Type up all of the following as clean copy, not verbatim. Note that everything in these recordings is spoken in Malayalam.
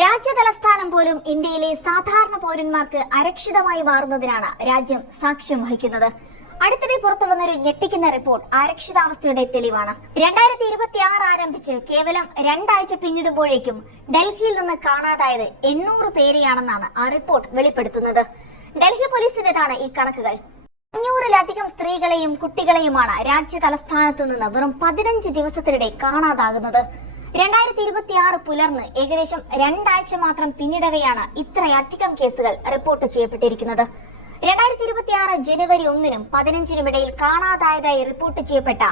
രാജ്യതലസ്ഥാനം പോലും ഇന്ത്യയിലെ സാധാരണ പൗരന്മാർക്ക് അരക്ഷിതമായി മാറുന്നതിനാണ് രാജ്യം സാക്ഷ്യം വഹിക്കുന്നത്. അടുത്തിടെ പുറത്തുവന്നൊരു ഞെട്ടിക്കുന്ന റിപ്പോർട്ട് അരക്ഷിതാവസ്ഥയുടെ തെളിവാണ്. 2026 ആരംഭിച്ച് കേവലം 2 ആഴ്ച പിന്നിടുമ്പോഴേക്കും ഡൽഹിയിൽ നിന്ന് കാണാതായത് 800 പേരെയാണെന്നാണ് ആ റിപ്പോർട്ട് വെളിപ്പെടുത്തുന്നത്. ഡൽഹി പോലീസിന്റേതാണ് ഈ കണക്കുകൾ. 500-ലധികം സ്ത്രീകളെയും കുട്ടികളെയുമാണ് രാജ്യ തലസ്ഥാനത്ത് നിന്ന് വെറും 15 ദിവസത്തിനിടെ കാണാതാകുന്നത്. 2026 പുലർന്ന് ഏകദേശം 2 ആഴ്ച മാത്രം പിന്നിടവെയാണ് ഇത്രയധികം കേസുകൾ റിപ്പോർട്ട് ചെയ്യപ്പെട്ടിരിക്കുന്നത്. 2026 ജനുവരി 1-നും 15-നും ഇടയിൽ കാണാതായതായി റിപ്പോർട്ട് ചെയ്യപ്പെട്ട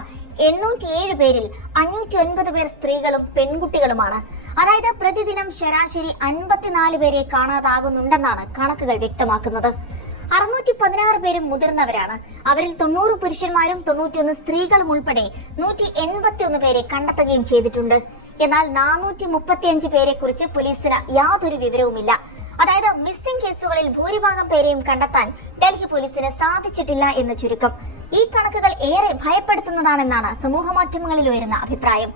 807 പേരിൽ 509 പേർ സ്ത്രീകളും പെൺകുട്ടികളുമാണ്. അതായത് പ്രതിദിനം ശരാശരി 54 പേരെ കാണാതാകുന്നുണ്ടെന്നാണ് കണക്കുകൾ വ്യക്തമാക്കുന്നത്. 616 പേരും മുതിർന്നവരാണ്. അവരിൽ 90 പുരുഷന്മാരും 91 സ്ത്രീകളും ഉൾപ്പെടെ 181 പേരെ കണ്ടെത്തുകയും ചെയ്തിട്ടുണ്ട്. എന്നാൽ 435 പേരെ കുറിച്ച് പോലീസിന് യാതൊരു വിവരവുമില്ല. അതായത് മിസ്സിംഗ് കേസുകളിൽ ഭൂരിഭാഗം പേരെയും കണ്ടെത്താൻ ഡൽഹി പോലീസിന് സാധിച്ചിട്ടില്ല എന്ന് ചുരുക്കം. ഈ കണക്കുകൾ ഏറെ ഭയപ്പെടുത്തുന്നതാണെന്നാണ് സമൂഹ മാധ്യമങ്ങളിൽ ഉയരുന്ന അഭിപ്രായം.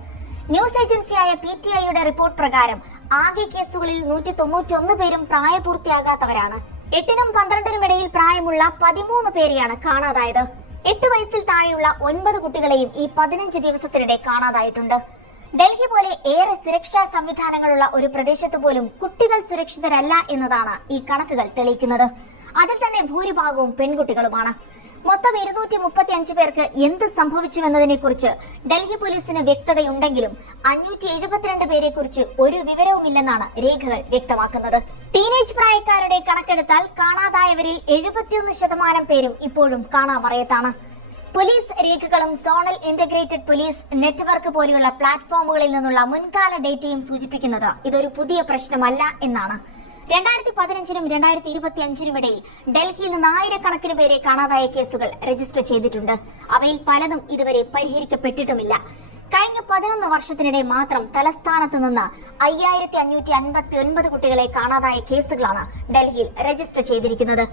ന്യൂസ് ഏജൻസിയായ PTIയുടെ റിപ്പോർട്ട് പ്രകാരം ആകെ കേസുകളിൽ 191 പേരും പ്രായപൂർത്തിയാകാത്തവരാണ്. 8-നും 12-നും ഇടയിൽ പ്രായമുള്ള 13 പേരെയാണ് കാണാതായത്. 8 വയസ്സിൽ താഴെയുള്ള 9 കുട്ടികളെയും ഈ 15 ദിവസത്തിനിടെ കാണാതായിട്ടുണ്ട്. ഡൽഹി പോലെ ഏറെ സുരക്ഷാ സംവിധാനങ്ങളുള്ള ഒരു പ്രദേശത്ത് പോലും കുട്ടികൾ സുരക്ഷിതരല്ല എന്നതാണ് ഈ കണക്കുകൾ തെളിയിക്കുന്നത്. അതിൽ തന്നെ ഭൂരിഭാഗവും പെൺകുട്ടികളുമാണ്. മൊത്തം 235 പേർക്ക് എന്ത് സംഭവിച്ചുവെന്നതിനെ കുറിച്ച് ഡൽഹി പോലീസിന് വ്യക്തതയുണ്ടെങ്കിലും 572 പേരെ കുറിച്ച് ഒരു വിവരവുമില്ലെന്നാണ് രേഖകൾ വ്യക്തമാക്കുന്നത്. ടീനേജ് പ്രായക്കാരുടെ കണക്കെടുത്താൽ കാണാതായവരിൽ 71% പേരും ഇപ്പോഴും കാണാമറയത്താണ്. പോലീസ് രേഖകളും സോണൽ ഇന്റഗ്രേറ്റഡ് പോലീസ് നെറ്റ്വർക്ക് പോലെയുള്ള പ്ലാറ്റ്ഫോമുകളിൽ നിന്നുള്ള മുൻകാല ഡേറ്റയും സൂചിപ്പിക്കുന്നത് ഇതൊരു പുതിയ പ്രശ്നമല്ല എന്നാണ്. 2015-നും 2025-നും ഇടയിൽ ഡൽഹിയിൽ നിന്ന് ആയിരക്കണക്കിന് പേരെ കാണാതായ കേസുകൾ രജിസ്റ്റർ ചെയ്തിട്ടുണ്ട്. അവയിൽ പലതും ഇതുവരെ പരിഹരിക്കപ്പെട്ടിട്ടുമില്ല. കഴിഞ്ഞ 11 വർഷത്തിനിടെ മാത്രം തലസ്ഥാനത്ത് നിന്ന് 5559 കുട്ടികളെ കാണാതായ കേസുകളാണ് ഡൽഹിയിൽ രജിസ്റ്റർ ചെയ്തിരിക്കുന്നത്.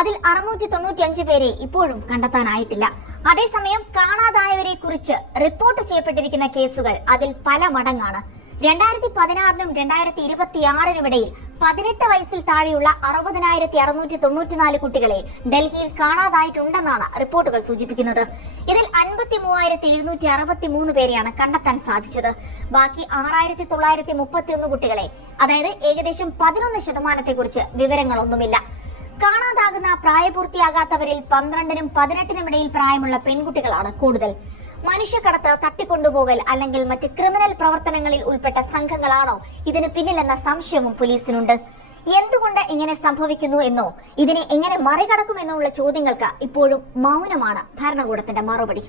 അതിൽ 695 പേരെ ഇപ്പോഴും കണ്ടെത്താനായിട്ടില്ല. അതേസമയം കാണാതായവരെ കുറിച്ച് റിപ്പോർട്ട് ചെയ്യപ്പെട്ടിരിക്കുന്ന കേസുകൾ അതിൽ പല മടങ്ങാണ്. 2016-നും 2026-നും ഇടയിൽ 18 വയസ്സിൽ താഴെയുള്ള 60,694 കുട്ടികളെ ഡൽഹിയിൽ കാണാതായിട്ടുണ്ടെന്നാണ് റിപ്പോർട്ടുകൾ സൂചിപ്പിക്കുന്നത്. ഇതിൽ 53,763 പേരെയാണ് കണ്ടെത്താൻ സാധിച്ചത്. ബാക്കി 6,931 കുട്ടികളെ, അതായത് ഏകദേശം 11% കുറിച്ച് വിവരങ്ങളൊന്നുമില്ല. കാണാതാകുന്ന പ്രായപൂർത്തിയാകാത്തവരിൽ 12-നും 18-നും ഇടയിൽ പ്രായമുള്ള പെൺകുട്ടികളാണ് കൂടുതൽ. മനുഷ്യക്കടത്ത്, തട്ടിക്കൊണ്ടുപോകൽ അല്ലെങ്കിൽ മറ്റ് ക്രിമിനൽ പ്രവർത്തനങ്ങളിൽ ഉൾപ്പെട്ട സംഘങ്ങളാണോ ഇതിന് പിന്നിലെന്ന സംശയവും പോലീസിനുണ്ട്. എന്തുകൊണ്ട് ഇങ്ങനെ സംഭവിക്കുന്നു എന്നോ ഇതിനെ എങ്ങനെ മറികടക്കുമെന്നോ ഉള്ള ചോദ്യങ്ങൾക്ക് ഇപ്പോഴും മൗനമാണ് ഭരണകൂടത്തിന്റെ മറുപടി.